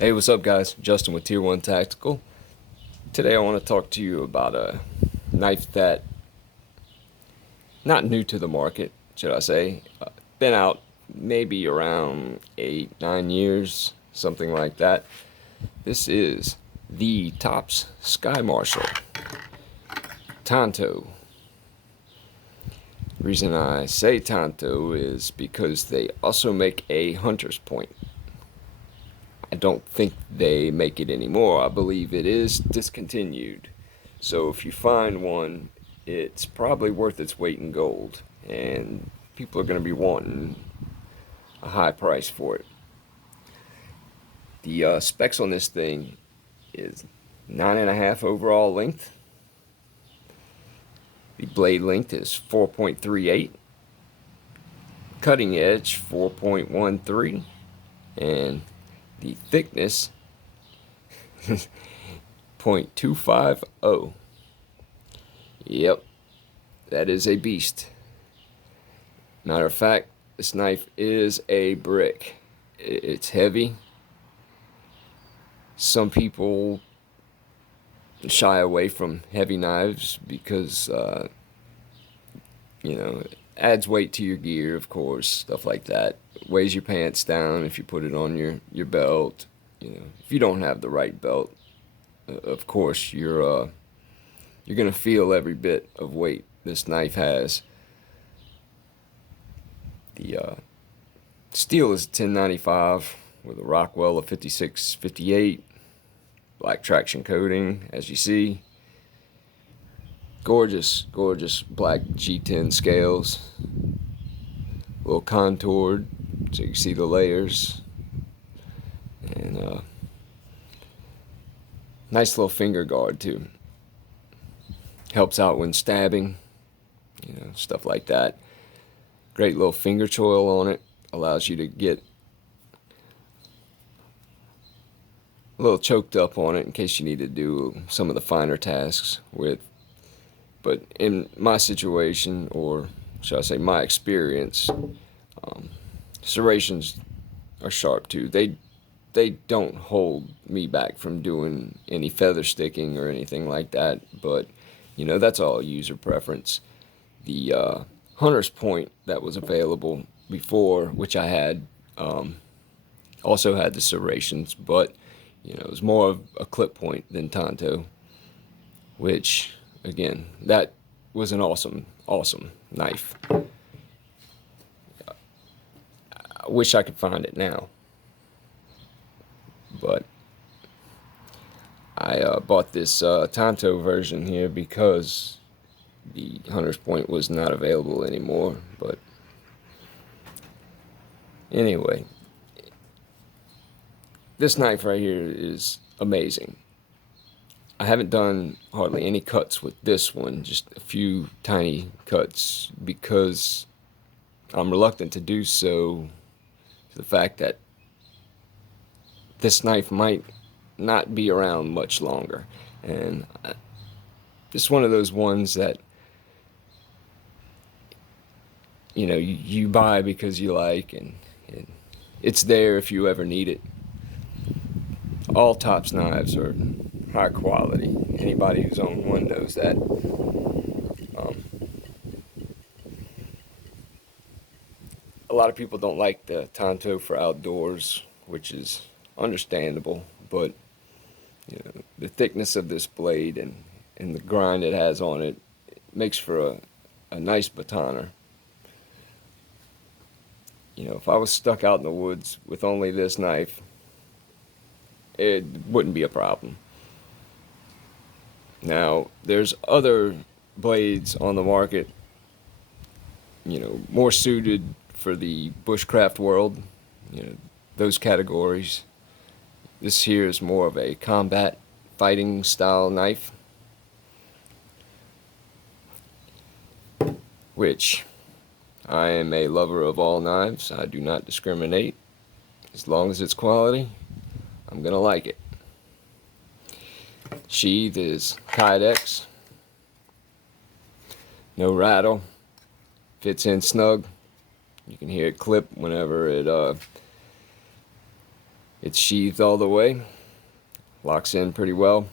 Hey, what's up, guys? Justin with Tier 1 Tactical. Today I want to talk to you about a knife that, not new to the market, should I say. Been out maybe around 8, 9 years, something like that. This is the Tops Sky Marshal, Tanto. The reason I say Tanto is because they also make a hunter's point. I don't think they make it anymore. I believe it is discontinued. So if you find one, it's probably worth its weight in gold. And people are going to be wanting a high price for it. The specs on this thing is 9.5 overall length. The blade length is 4.38. Cutting edge 4.13. And the thickness 0.250. Yep, that is a beast. Matter of fact, this knife is a brick. It's heavy. Some people shy away from heavy knives because, it adds weight to your gear, of course, stuff like that. Weighs your pants down if you put it on your belt. If you don't have the right belt, of course, you're gonna feel every bit of weight this knife has. The steel is 1095 with a Rockwell of 5658. Black traction coating, as you see. Gorgeous, gorgeous black G10 scales. A little contoured, so you can see the layers. And nice little finger guard too. Helps out when stabbing, stuff like that. Great little finger choil on it. Allows you to get a little choked up on it in case you need to do some of the finer tasks with. But in my situation, or should I say my experience, serrations are sharp too. They don't hold me back from doing any feather sticking or anything like that. But that's all user preference. The hunter's point that was available before, which I had, also had the serrations, but it was more of a clip point than Tanto, which again, that was an awesome, awesome knife. I wish I could find it now, but I bought this Tanto version here because the Hunter's Point was not available anymore. But anyway, this knife right here is amazing. I haven't done hardly any cuts with this one, just a few tiny cuts, because I'm reluctant to do so. The fact that this knife might not be around much longer, and it's one of those ones that you buy because you like, and it's there if you ever need it. All Tops knives are high quality. Anybody who's owned one knows that. A lot of people don't like the Tanto for outdoors, which is understandable, but the thickness of this blade and the grind it has on it makes for a nice batoner. If I was stuck out in the woods with only this knife, it wouldn't be a problem. Now, there's other blades on the market, more suited for the bushcraft world, those categories. This here is more of a combat fighting style knife, which I am a lover of all knives. I do not discriminate. As long as it's quality, I'm gonna like it. Sheath is Kydex. No rattle. Fits in snug. You can hear it clip whenever it It's sheathed all the way, locks in pretty well.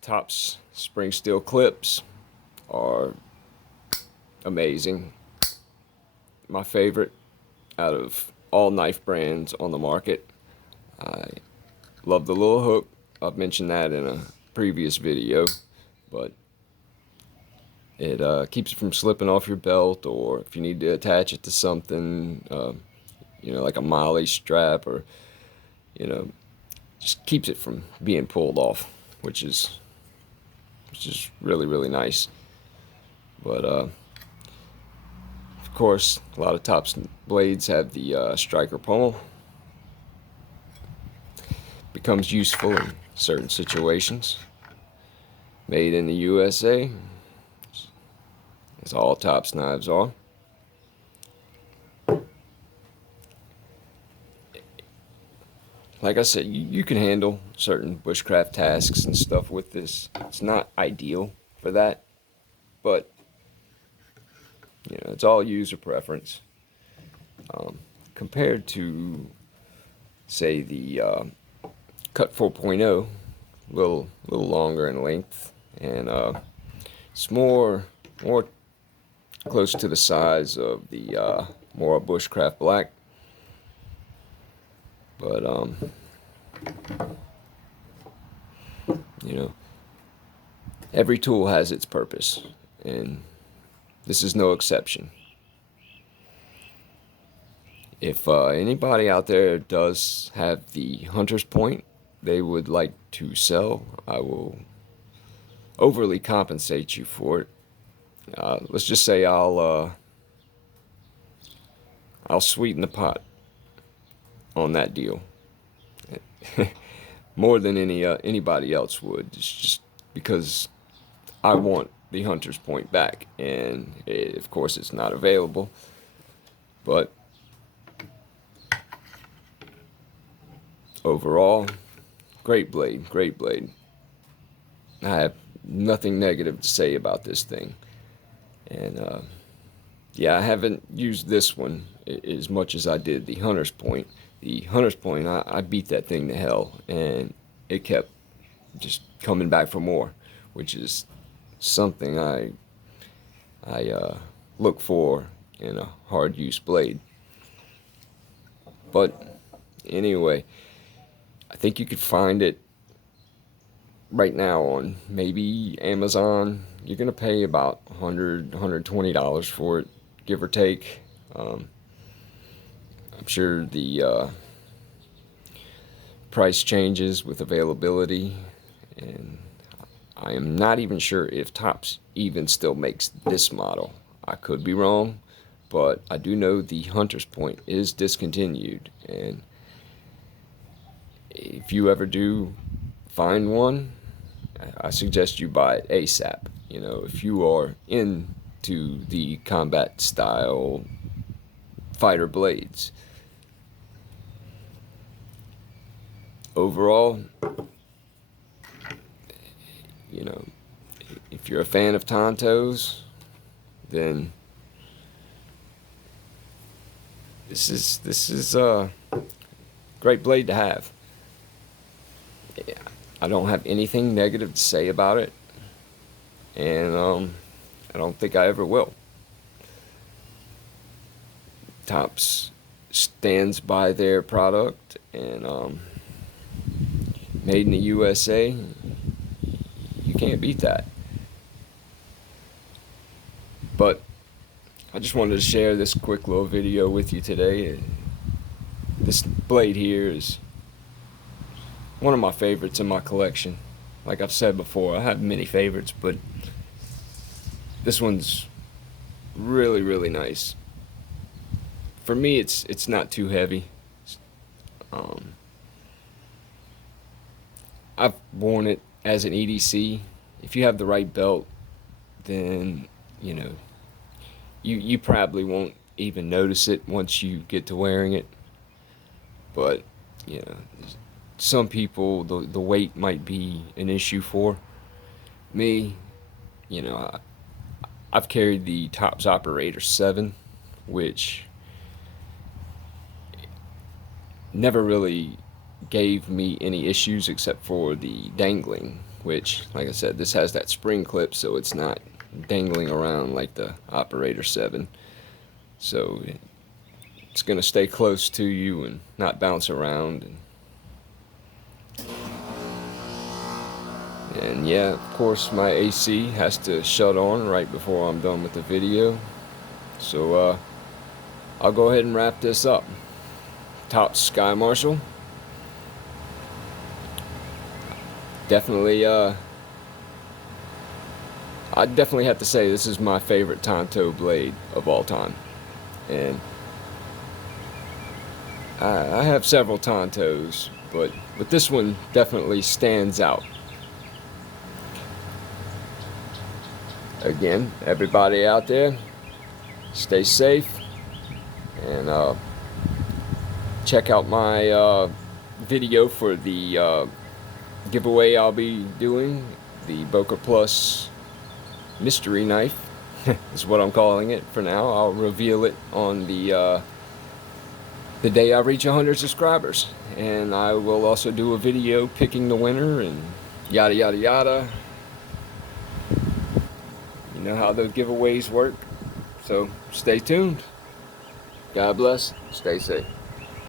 Tops spring steel clips are amazing. My favorite out of all knife brands on the market. I love the little hook. I've mentioned that in a previous video, but it keeps it from slipping off your belt, or if you need to attach it to something, like a molly strap, or just keeps it from being pulled off, which is really, really nice. But of course, a lot of Tops blades have the striker pommel. Becomes useful in certain situations. Made in the USA, as all Tops knives are. Like I said, you can handle certain bushcraft tasks and stuff with this. It's not ideal for that, but it's all user preference. Compared to, say, the Cut 4.0, a little longer in length, and it's more close to the size of the more bushcraft black. But every tool has its purpose, and this is no exception. If anybody out there does have the hunter's point they would like to sell, I will overly compensate you for it. Let's just say I'll sweeten the pot on that deal. More than anybody else would. It's just because I want the hunter's point back, and of course it's not available. But overall, great blade, great blade. I have nothing negative to say about this thing. And I haven't used this one as much as I did the hunter's point. The hunter's point, I beat that thing to hell, and it kept just coming back for more, which is something I look for in a hard use blade. But anyway, I think you could find it right now on maybe Amazon. You're gonna pay about $120 for it, give or take. I'm sure the price changes with availability, and I am not even sure if Tops even still makes this model. I could be wrong, but I do know the hunter's point is discontinued, and if you ever do find one, I suggest you buy it ASAP. If you are into the combat style fighter blades. Overall, if you're a fan of Tantos, then this is a great blade to have. Yeah, I don't have anything negative to say about it, and I don't think I ever will. Tops stands by their product, and made in the USA, you can't beat that. But I just wanted to share this quick little video with you today. This blade here is one of my favorites in my collection. Like I've said before, I have many favorites, but this one's really, really nice. For me, it's not too heavy. I've worn it as an EDC. If you have the right belt, then you probably won't even notice it once you get to wearing it. But some people the weight might be an issue for. Me, I've carried the Tops Operator 7, which never really gave me any issues except for the dangling, which, like I said, this has that spring clip, so it's not dangling around like the Operator 7. So it's going to stay close to you and not bounce around. And yeah, of course, my AC has to shut on right before I'm done with the video. So I'll go ahead and wrap this up. Top Sky Marshal. Definitely, I definitely have to say this is my favorite Tanto blade of all time. And I have several Tantos, but this one definitely stands out. Again, everybody out there, stay safe, and check out my video for the giveaway I'll be doing, the Boca Plus mystery knife is what I'm calling it for now. I'll reveal it on the day I reach 100 subscribers, and I will also do a video picking the winner and yada yada yada. You know how those giveaways work, so stay tuned. God bless, stay safe.